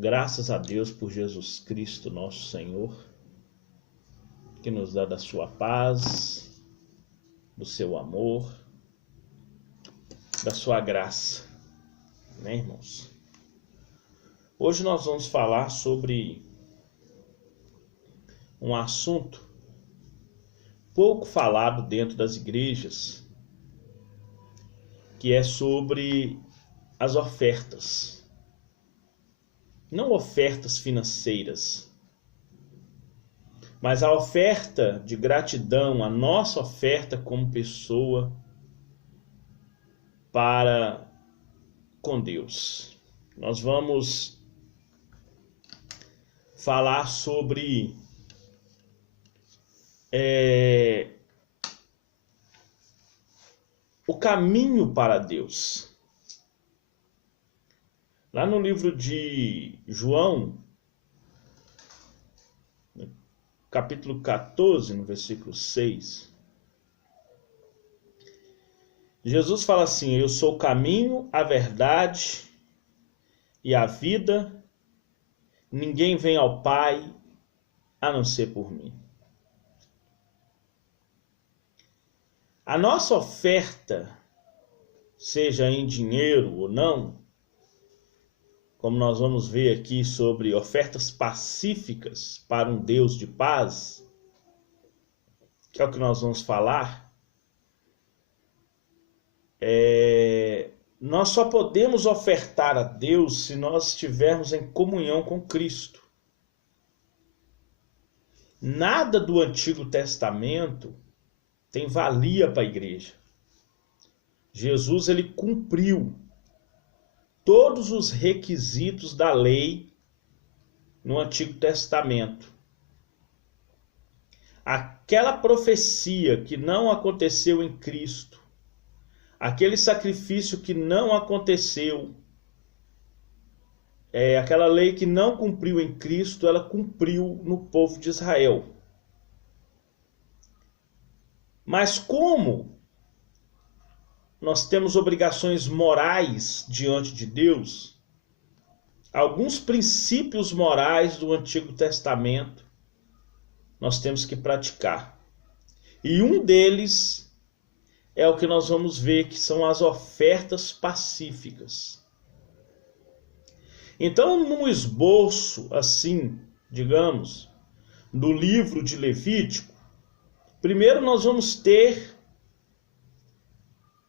Graças a Deus por Jesus Cristo, nosso Senhor, que nos dá da sua paz, do seu amor, da sua graça, né, irmãos? Hoje nós vamos falar sobre um assunto pouco falado dentro das igrejas, que é sobre as ofertas. Não ofertas financeiras, mas a oferta de gratidão, a nossa oferta como pessoa para com Deus. Nós vamos falar sobre o caminho para Deus. Lá no livro de João, capítulo 14, no versículo 6, Jesus fala assim: eu sou o caminho, a verdade e a vida, ninguém vem ao Pai a não ser por mim. A nossa oferta, seja em dinheiro ou não, como nós vamos ver aqui sobre ofertas pacíficas para um Deus de paz, que é o que nós vamos falar, nós só podemos ofertar a Deus se nós estivermos em comunhão com Cristo. Nada do Antigo Testamento tem valia para a igreja. Jesus, ele cumpriu todos os requisitos da lei no Antigo Testamento. Aquela profecia que não aconteceu em Cristo, aquele sacrifício que não aconteceu, aquela lei que não cumpriu em Cristo, ela cumpriu no povo de Israel. Mas como nós temos obrigações morais diante de Deus, alguns princípios morais do Antigo Testamento nós temos que praticar. E um deles é o que nós vamos ver, que são as ofertas pacíficas. Então, num esboço assim, digamos, do livro de Levítico, primeiro nós vamos ter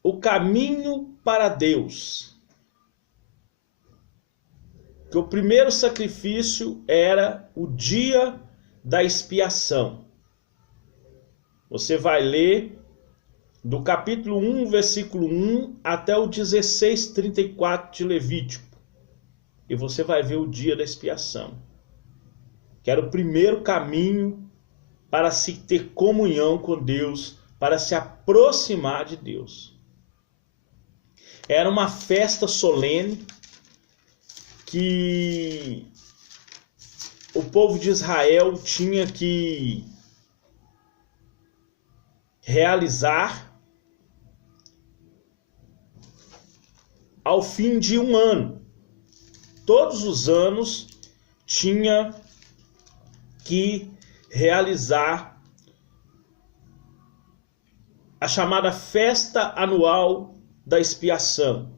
o caminho para Deus. Que o primeiro sacrifício era o dia da expiação. Você vai ler do capítulo 1, versículo 1 até o 16:34 de Levítico. E você vai ver o dia da expiação, que era o primeiro caminho para se ter comunhão com Deus, para se aproximar de Deus. Era uma festa solene que o povo de Israel tinha que realizar ao fim de um ano. Todos os anos tinha que realizar a chamada festa anual da expiação.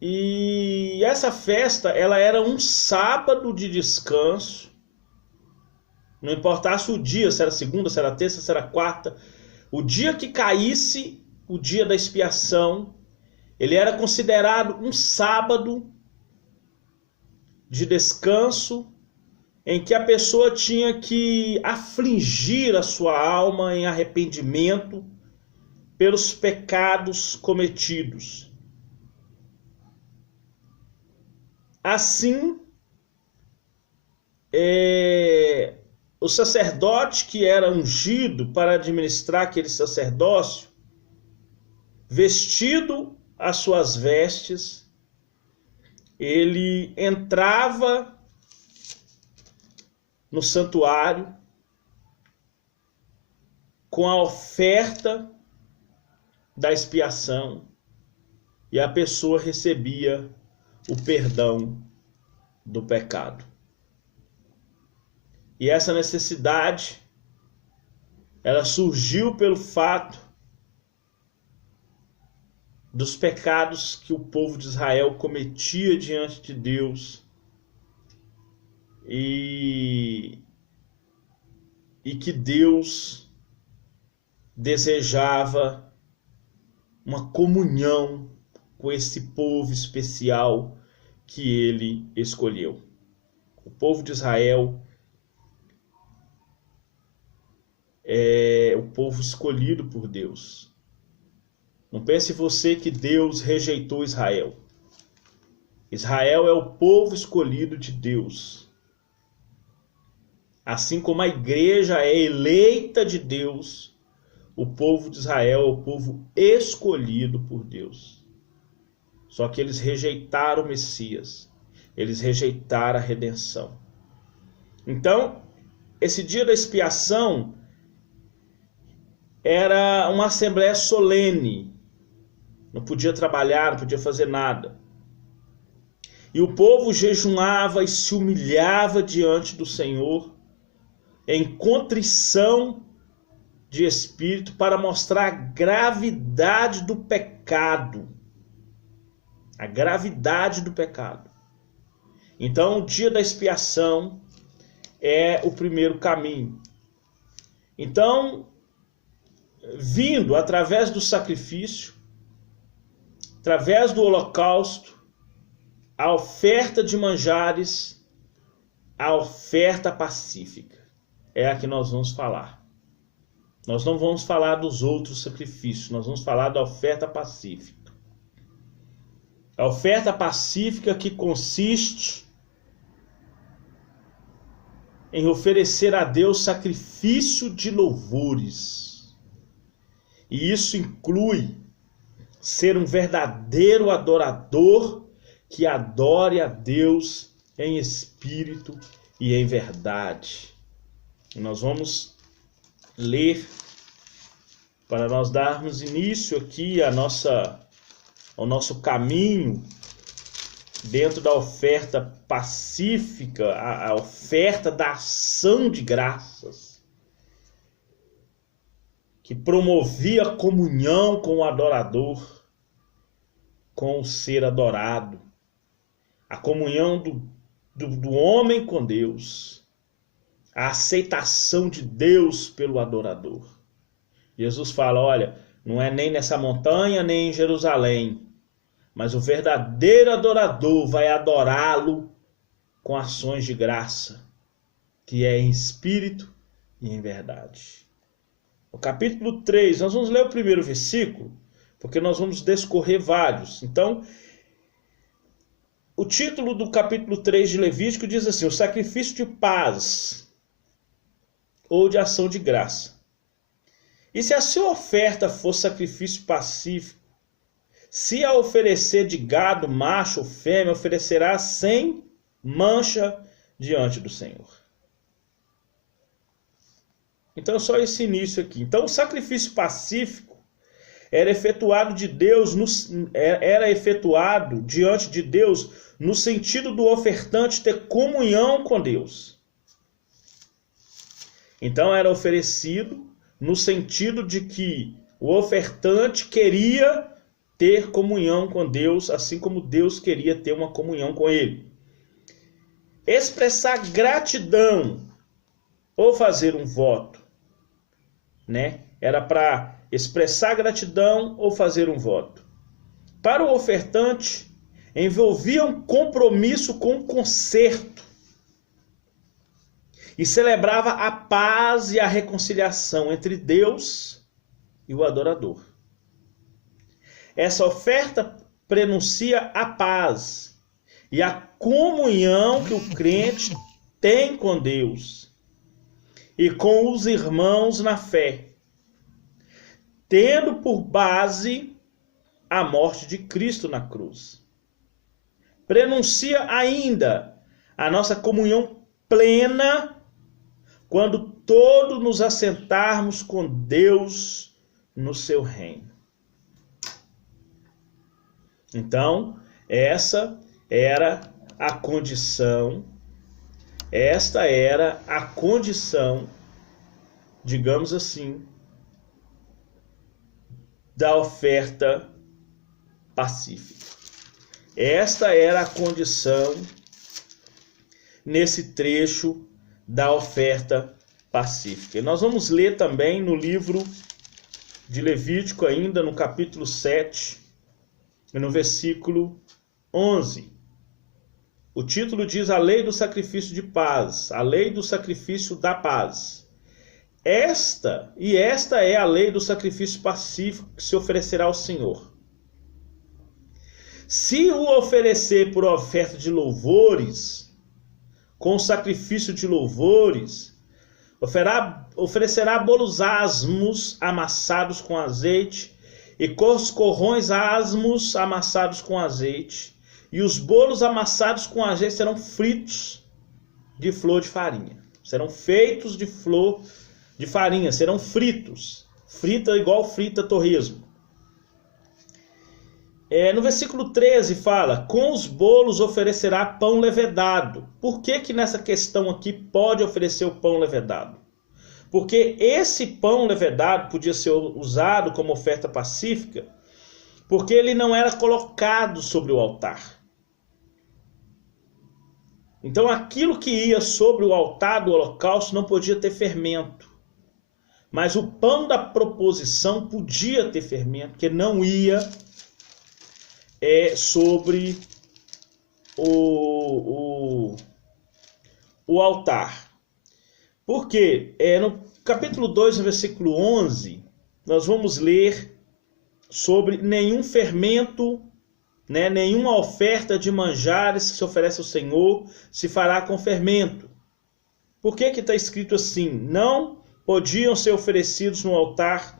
E essa festa, ela era um sábado de descanso. Não importasse o dia, se era segunda, se era terça, se era quarta. O dia que caísse, o dia da expiação, ele era considerado um sábado de descanso, em que a pessoa tinha que afligir a sua alma em arrependimento pelos pecados cometidos. Assim, o sacerdote que era ungido para administrar aquele sacerdócio, vestido as suas vestes, ele entrava no santuário com a oferta da expiação. e a pessoa recebia o perdão do pecado. E essa necessidade, ela surgiu pelo fato dos pecados que o povo de Israel cometia diante de Deus e que Deus desejava uma comunhão com esse povo especial que ele escolheu. O povo de Israel é o povo escolhido por Deus. Não pense você que Deus rejeitou Israel. Israel é o povo escolhido de Deus. Assim como a igreja é eleita de Deus, o povo de Israel é o povo escolhido por Deus. Só que eles rejeitaram o Messias. Eles rejeitaram a redenção. Então, esse dia da expiação era uma assembleia solene. Não podia trabalhar, não podia fazer nada. E o povo jejuava e se humilhava diante do Senhor em contrição de espírito para mostrar a gravidade do pecado. A gravidade do pecado. Então, o dia da expiação é o primeiro caminho. Então, vindo através do sacrifício, através do holocausto, a oferta de manjares, a oferta pacífica. É a que nós vamos falar. Nós não vamos falar dos outros sacrifícios, nós vamos falar da oferta pacífica. A oferta pacífica que consiste em oferecer a Deus sacrifício de louvores. E isso inclui ser um verdadeiro adorador que adore a Deus em espírito e em verdade. E nós vamos ler, para nós darmos início aqui ao nosso caminho dentro da oferta pacífica, a oferta da ação de graças, que promovia a comunhão com o adorador, com o ser adorado, a comunhão do homem com Deus, a aceitação de Deus pelo adorador. Jesus fala, olha, não é nem nessa montanha, nem em Jerusalém, mas o verdadeiro adorador vai adorá-lo com ações de graça, que é em espírito e em verdade. O capítulo 3, nós vamos ler o primeiro versículo, porque nós vamos discorrer vários. Então, o título do capítulo 3 de Levítico diz assim, o sacrifício de paz ou de ação de graça. E se a sua oferta for sacrifício pacífico, se a oferecer de gado, macho ou fêmea, oferecerá sem mancha diante do Senhor. Então, só esse início aqui. Então, o sacrifício pacífico era efetuado diante de Deus no sentido do ofertante ter comunhão com Deus. Então, era oferecido no sentido de que o ofertante queria ter comunhão com Deus, assim como Deus queria ter uma comunhão com ele. Expressar gratidão ou fazer um voto, né? Era para expressar gratidão ou fazer um voto. Para o ofertante, envolvia um compromisso com o conserto e celebrava a paz e a reconciliação entre Deus e o adorador. Essa oferta prenuncia a paz e a comunhão que o crente tem com Deus e com os irmãos na fé, tendo por base a morte de Cristo na cruz. Prenuncia ainda a nossa comunhão plena quando todos nos assentarmos com Deus no seu reino. Então, essa era a condição, digamos assim, da oferta pacífica. Esta era a condição nesse trecho da oferta pacífica. E nós vamos ler também no livro de Levítico, ainda no capítulo 7, no versículo 11. O título diz: a lei do sacrifício de paz, a lei do sacrifício da paz. Esta é a lei do sacrifício pacífico que se oferecerá ao Senhor. Se o oferecer por oferta de louvores, com sacrifício de louvores, oferecerá bolos asmos amassados com azeite e coscorrões asmos amassados com azeite, e os bolos amassados com azeite serão fritos de flor de farinha. Serão feitos de flor de farinha, serão fritos. Frita igual frita torresmo. No versículo 13 fala: com os bolos oferecerá pão levedado. Por que nessa questão aqui pode oferecer o pão levedado? Porque esse pão levedado podia ser usado como oferta pacífica, porque ele não era colocado sobre o altar. Então aquilo que ia sobre o altar do holocausto não podia ter fermento. Mas o pão da proposição podia ter fermento, porque não ia sobre o altar. Porque no capítulo 2, no versículo 11, nós vamos ler sobre nenhum fermento, nenhuma oferta de manjares que se oferece ao Senhor se fará com fermento. Por que está escrito assim? Não podiam ser oferecidos no altar,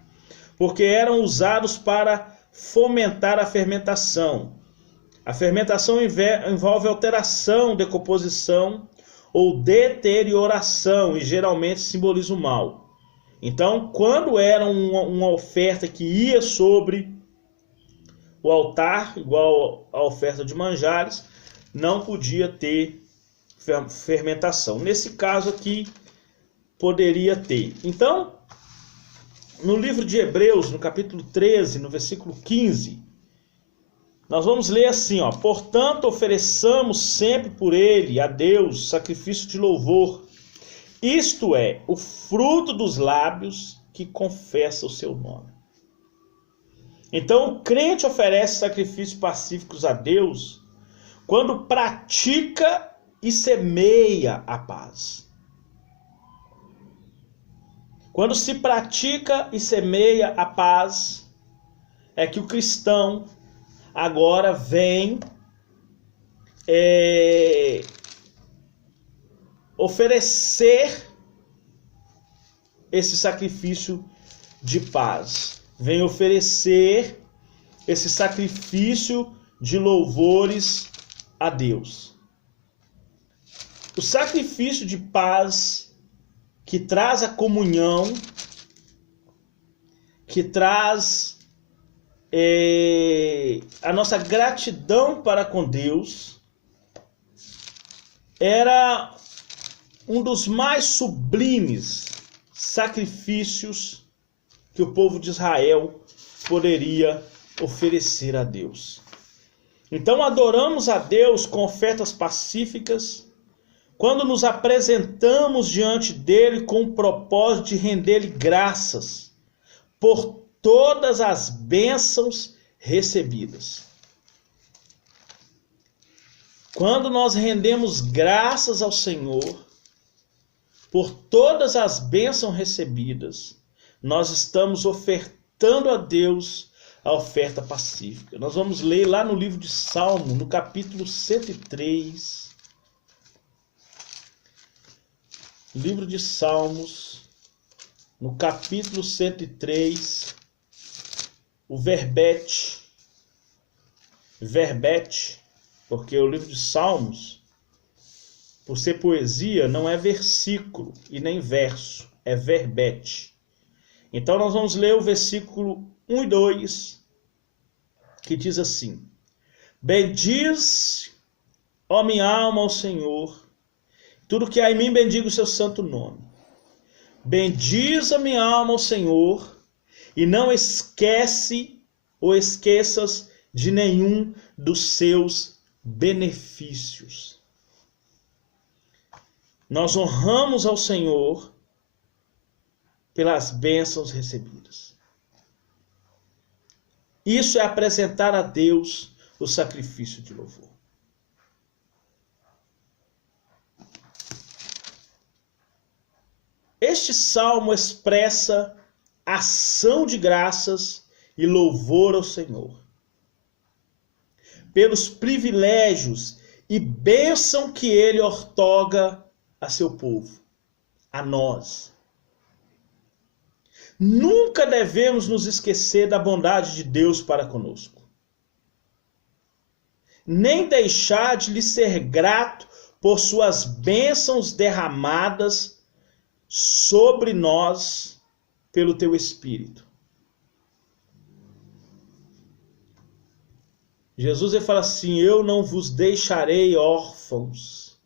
porque eram usados para fomentar a fermentação. A fermentação envolve alteração, decomposição ou deterioração e geralmente simboliza o mal. Então, quando era uma oferta que ia sobre o altar, igual a oferta de manjares, não podia ter fermentação. Nesse caso aqui, poderia ter. Então, no livro de Hebreus, no capítulo 13, no versículo 15, nós vamos ler assim, portanto, ofereçamos sempre por ele, a Deus, sacrifício de louvor, isto é, o fruto dos lábios que confessa o seu nome. Então, o crente oferece sacrifícios pacíficos a Deus quando pratica e semeia a paz. Quando se pratica e semeia a paz, é que o cristão agora vem oferecer esse sacrifício de paz. Vem oferecer esse sacrifício de louvores a Deus. O sacrifício de paz que traz a comunhão, que traz a nossa gratidão para com Deus, era um dos mais sublimes sacrifícios que o povo de Israel poderia oferecer a Deus. Então adoramos a Deus com ofertas pacíficas, quando nos apresentamos diante dele com o propósito de render-lhe graças por todas as bênçãos recebidas. Quando nós rendemos graças ao Senhor por todas as bênçãos recebidas, nós estamos ofertando a Deus a oferta pacífica. Nós vamos ler lá no livro de Salmo, no capítulo 103, livro de Salmos, no capítulo 103, o verbete, porque o livro de Salmos, por ser poesia, não é versículo e nem verso, é verbete. Então nós vamos ler o versículo 1 e 2, que diz assim: Bendiz, ó minha alma, ao Senhor, tudo que há em mim bendiga o seu santo nome. Bendiz a minha alma ao Senhor, e não esquece ou esqueças de nenhum dos seus benefícios. Nós honramos ao Senhor pelas bênçãos recebidas. Isso é apresentar a Deus o sacrifício de louvor. Este salmo expressa ação de graças e louvor ao Senhor, pelos privilégios e bênção que ele outorga a seu povo, a nós. Nunca devemos nos esquecer da bondade de Deus para conosco, nem deixar de lhe ser grato por suas bênçãos derramadas sobre nós pelo teu Espírito. Jesus ele fala assim: eu não vos deixarei órfãos,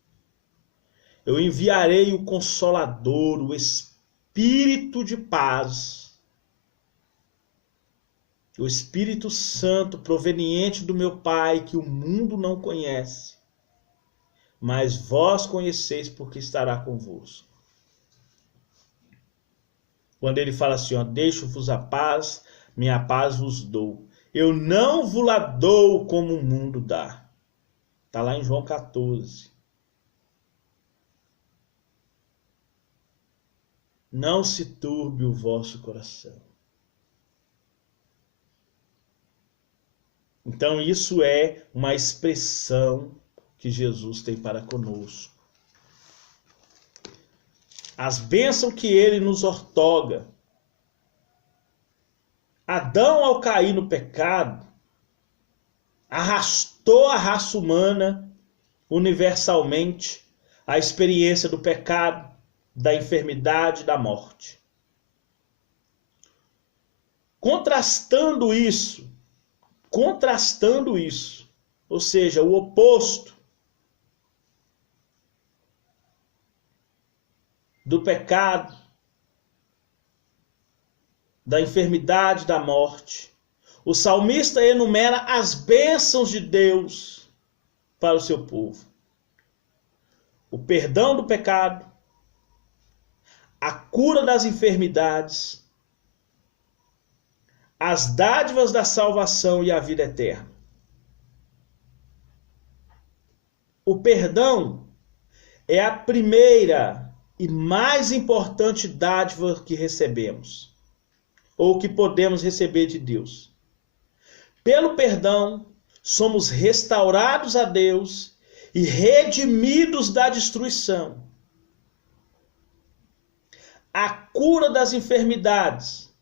eu enviarei o Consolador, o Espírito de paz, o Espírito Santo proveniente do meu Pai, que o mundo não conhece, mas vós conheceis, porque estará convosco. Quando ele fala assim, ó, deixo-vos a paz, minha paz vos dou. Eu não vos la dou como o mundo dá. Está lá em João 14. Não se turbe o vosso coração. Então isso é uma expressão que Jesus tem para conosco. As bênçãos que ele nos outorga. Adão, ao cair no pecado, arrastou a raça humana universalmente à experiência do pecado, da enfermidade, da morte. Contrastando isso, ou seja, o oposto do pecado, da enfermidade, da morte, o salmista enumera as bênçãos de Deus para o seu povo. O perdão do pecado, a cura das enfermidades, as dádivas da salvação e a vida eterna. O perdão é a primeira e mais importante dádiva que recebemos, ou que podemos receber de Deus. Pelo perdão, somos restaurados a Deus e redimidos da destruição. A cura das enfermidades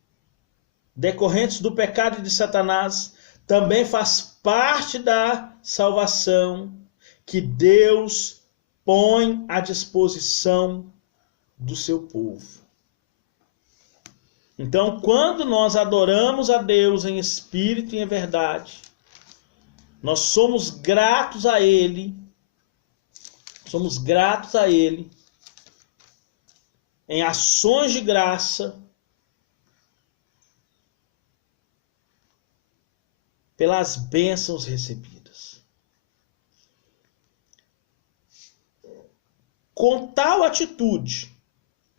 decorrentes do pecado de Satanás também faz parte da salvação que Deus põe à disposição do seu povo. Então, quando nós adoramos a Deus em espírito e em verdade, nós somos gratos a Ele, em ações de graça, pelas bênçãos recebidas. Com tal atitude,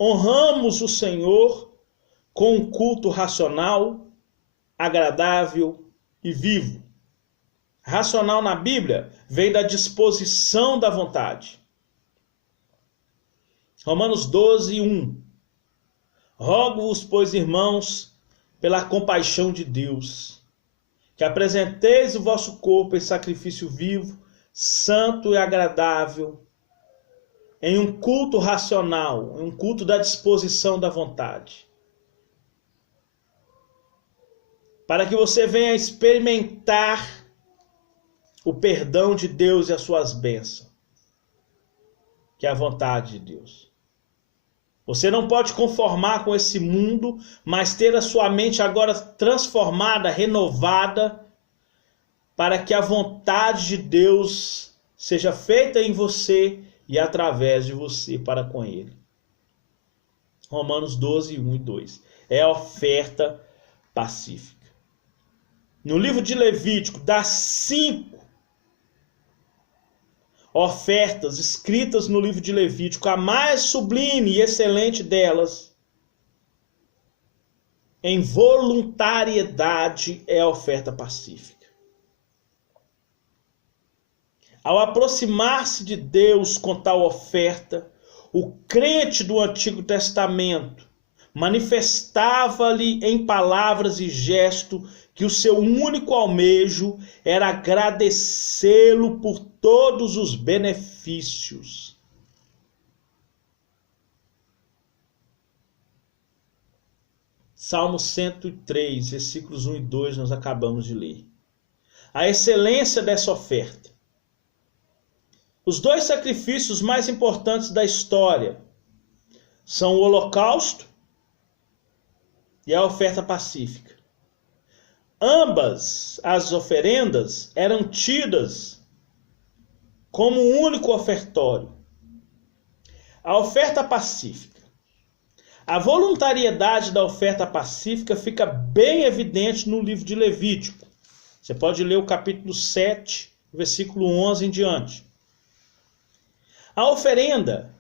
honramos o Senhor com um culto racional, agradável e vivo. Racional na Bíblia vem da disposição da vontade. Romanos 12, 1. Rogo-vos, pois, irmãos, pela compaixão de Deus, que apresenteis o vosso corpo em sacrifício vivo, santo e agradável, em um culto racional, em um culto da disposição da vontade. Para que você venha experimentar o perdão de Deus e as suas bênçãos, que é a vontade de Deus. Você não pode conformar com esse mundo, mas ter a sua mente agora transformada, renovada, para que a vontade de Deus seja feita em você e através de você para com Ele. Romanos 12, 1 e 2. É a oferta pacífica. No livro de Levítico, das 5 ofertas escritas no livro de Levítico, a mais sublime e excelente delas, em voluntariedade, é a oferta pacífica. Ao aproximar-se de Deus com tal oferta, o crente do Antigo Testamento manifestava-lhe em palavras e gesto que o seu único almejo era agradecê-lo por todos os benefícios. Salmo 103, versículos 1 e 2, nós acabamos de ler. A excelência dessa oferta. Os dois sacrifícios mais importantes da história são o holocausto e a oferta pacífica. Ambas as oferendas eram tidas como um único ofertório. A oferta pacífica. A voluntariedade da oferta pacífica fica bem evidente no livro de Levítico. Você pode ler o capítulo 7, versículo 11 em diante. A oferenda,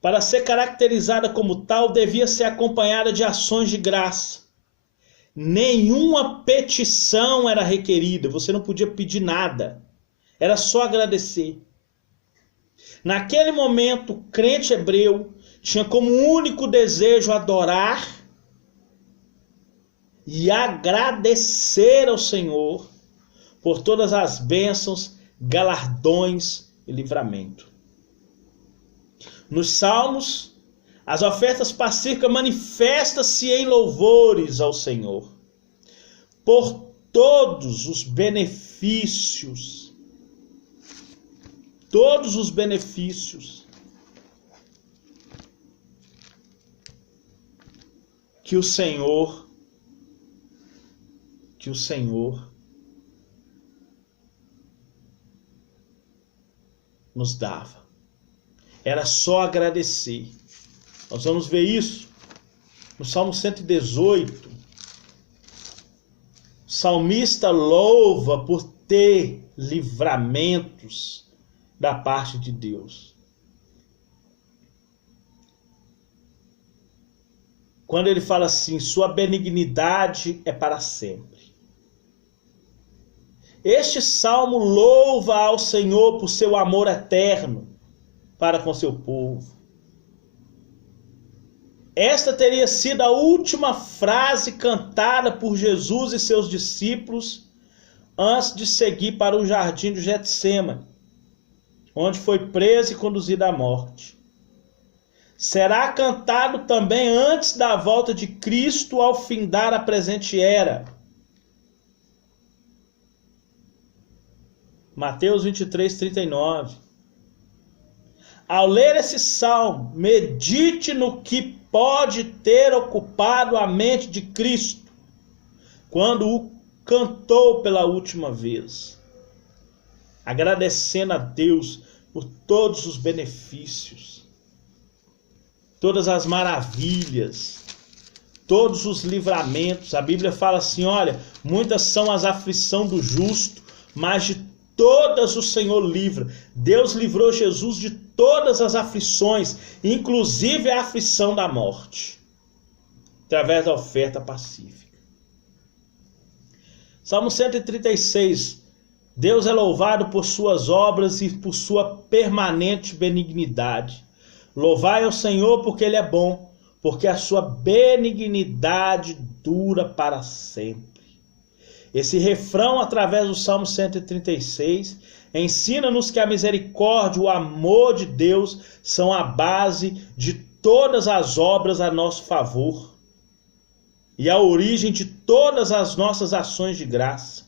para ser caracterizada como tal, devia ser acompanhada de ações de graça. Nenhuma petição era requerida, você não podia pedir nada, era só agradecer. Naquele momento, o crente hebreu tinha como único desejo adorar e agradecer ao Senhor por todas as bênçãos, galardões e livramento. Nos Salmos, as ofertas pacíficas manifestam-se em louvores ao Senhor por todos os benefícios que o Senhor nos dava. Era só agradecer. Nós vamos ver isso no Salmo 118. O salmista louva por ter livramentos da parte de Deus. Quando ele fala assim, sua benignidade é para sempre. Este salmo louva ao Senhor por seu amor eterno para com seu povo. Esta teria sido a última frase cantada por Jesus e seus discípulos antes de seguir para o jardim de Getsêmani, onde foi preso e conduzido à morte. Será cantado também antes da volta de Cristo ao findar a presente era. Mateus 23, 39. Ao ler esse salmo, medite no que pode ter ocupado a mente de Cristo quando o cantou pela última vez, agradecendo a Deus por todos os benefícios, todas as maravilhas, todos os livramentos. A Bíblia fala assim, olha, muitas são as aflições do justo, mas de todas o Senhor livra. Deus livrou Jesus de todas as aflições, inclusive a aflição da morte, através da oferta pacífica. Salmo 136. Deus é louvado por suas obras e por sua permanente benignidade. Louvai ao Senhor porque Ele é bom, porque a sua benignidade dura para sempre. Esse refrão, através do Salmo 136, ensina-nos que a misericórdia e o amor de Deus são a base de todas as obras a nosso favor e a origem de todas as nossas ações de graça.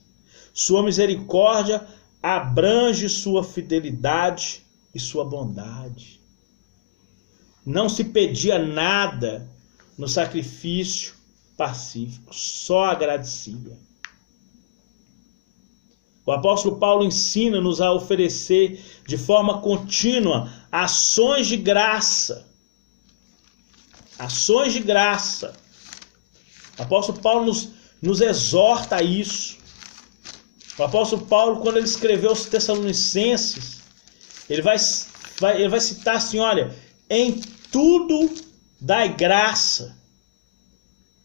Sua misericórdia abrange sua fidelidade e sua bondade. Não se pedia nada no sacrifício pacífico, só agradecia. O apóstolo Paulo ensina-nos a oferecer de forma contínua ações de graça. Ações de graça. O apóstolo Paulo nos exorta a isso. O apóstolo Paulo, quando ele escreveu aos Tessalonicenses, ele vai citar assim, olha, em tudo dai graça,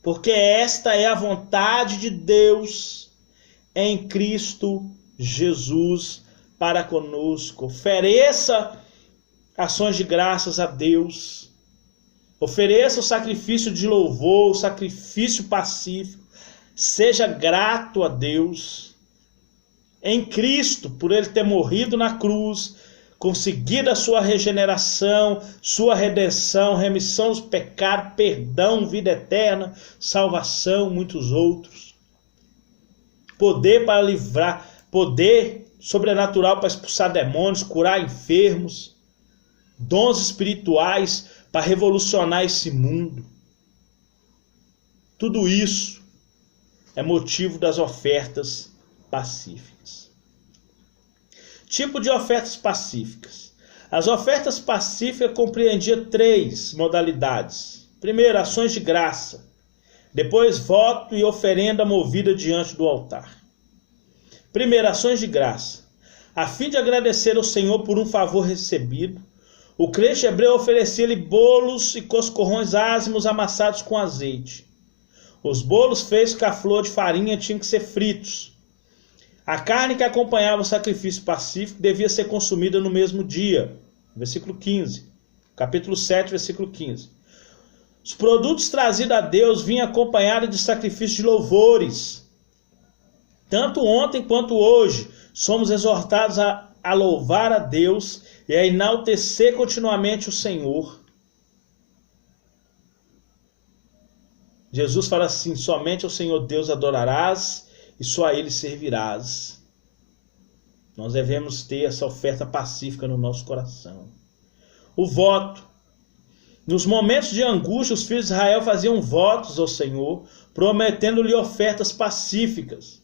porque esta é a vontade de Deus em Cristo Jesus para conosco. Ofereça ações de graças a Deus. Ofereça o sacrifício de louvor, o sacrifício pacífico. Seja grato a Deus. Em Cristo, por Ele ter morrido na cruz, conseguido a sua regeneração, sua redenção, remissão dos pecados, perdão, vida eterna, salvação, muitos outros. Poder para livrar, poder sobrenatural para expulsar demônios, curar enfermos, dons espirituais para revolucionar esse mundo. Tudo isso é motivo das ofertas pacíficas. Tipo de ofertas pacíficas. As ofertas pacíficas compreendiam 3 modalidades. Primeiro, ações de graça. Depois, voto e oferenda movida diante do altar. Primeiro, ações de graça. A fim de agradecer ao Senhor por um favor recebido, o crente hebreu oferecia-lhe bolos e coscorrões ázimos amassados com azeite. Os bolos feitos com a flor de farinha tinham que ser fritos. A carne que acompanhava o sacrifício pacífico devia ser consumida no mesmo dia. Versículo 15. Capítulo 7, versículo 15. Os produtos trazidos a Deus vinham acompanhados de sacrifício de louvores. Tanto ontem quanto hoje, somos exortados a louvar a Deus e a enaltecer continuamente o Senhor. Jesus fala assim: somente ao Senhor Deus adorarás e só a Ele servirás. Nós devemos ter essa oferta pacífica no nosso coração. O voto. Nos momentos de angústia, os filhos de Israel faziam votos ao Senhor, prometendo-lhe ofertas pacíficas.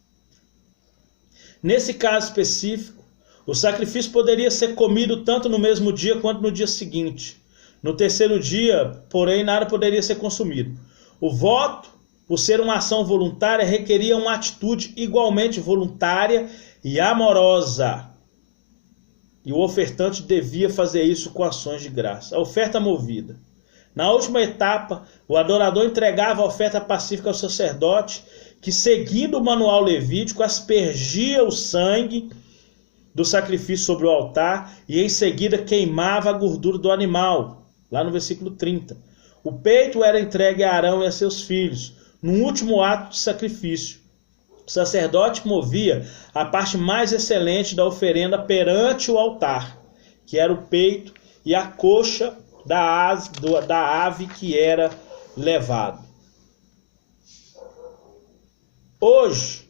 Nesse caso específico, o sacrifício poderia ser comido tanto no mesmo dia quanto no dia seguinte. No terceiro dia, porém, nada poderia ser consumido. O voto, por ser uma ação voluntária, requeria uma atitude igualmente voluntária e amorosa. E o ofertante devia fazer isso com ações de graça. A oferta movida. Na última etapa, o adorador entregava a oferta pacífica ao sacerdote, que, seguindo o manual levítico, aspergia o sangue do sacrifício sobre o altar e em seguida queimava a gordura do animal. Lá no versículo 30. O peito era entregue a Arão e a seus filhos, no último ato de sacrifício. O sacerdote movia a parte mais excelente da oferenda perante o altar, que era o peito e a coxa da ave que era levado. Hoje,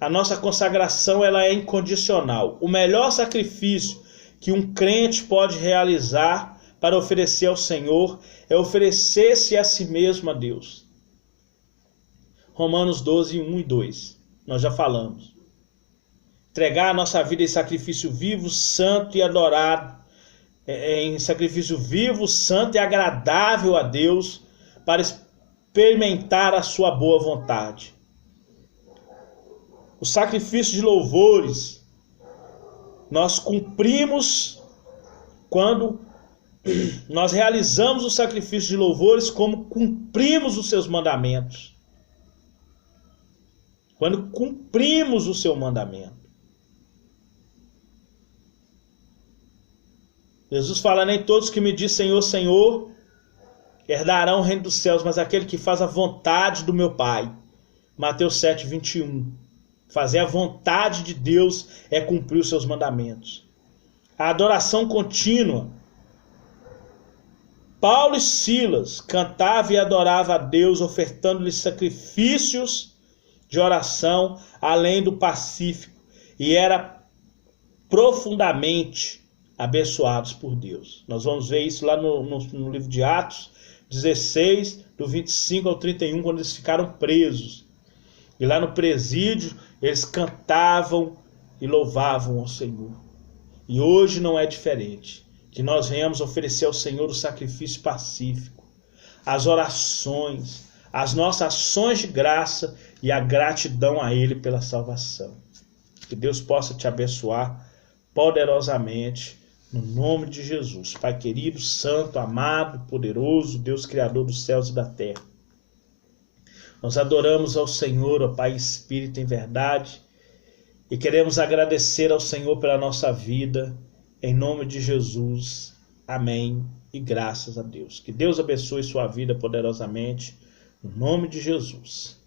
a nossa consagração ela é incondicional. O melhor sacrifício que um crente pode realizar para oferecer ao Senhor é oferecer-se a si mesmo a Deus. Romanos 12, 1 e 2. Nós já falamos. Entregar a nossa vida em sacrifício vivo, santo e adorado. Em sacrifício vivo, santo e agradável a Deus, para experimentar a sua boa vontade. O sacrifício de louvores, nós cumprimos quando nós realizamos o sacrifício de louvores, como cumprimos os seus mandamentos. Quando cumprimos o seu mandamento. Jesus fala: nem todos que me dizem Senhor, Senhor, herdarão o reino dos céus, mas aquele que faz a vontade do meu Pai. Mateus 7, 21. Fazer a vontade de Deus é cumprir os seus mandamentos. A adoração contínua. Paulo e Silas cantavam e adoravam a Deus, ofertando-lhe sacrifícios de oração, além do pacífico, e eram profundamente abençoados por Deus. Nós vamos ver isso lá no livro de Atos 16, do 25 ao 31, quando eles ficaram presos. E lá no presídio, eles cantavam e louvavam ao Senhor. E hoje não é diferente. Que nós venhamos oferecer ao Senhor o sacrifício pacífico, as orações, as nossas ações de graça e a gratidão a Ele pela salvação. Que Deus possa te abençoar poderosamente, no nome de Jesus. Pai querido, santo, amado, poderoso, Deus criador dos céus e da terra. Nós adoramos ao Senhor, ó Pai Espírito em verdade, e queremos agradecer ao Senhor pela nossa vida, em nome de Jesus. Amém e graças a Deus. Que Deus abençoe sua vida poderosamente, no nome de Jesus.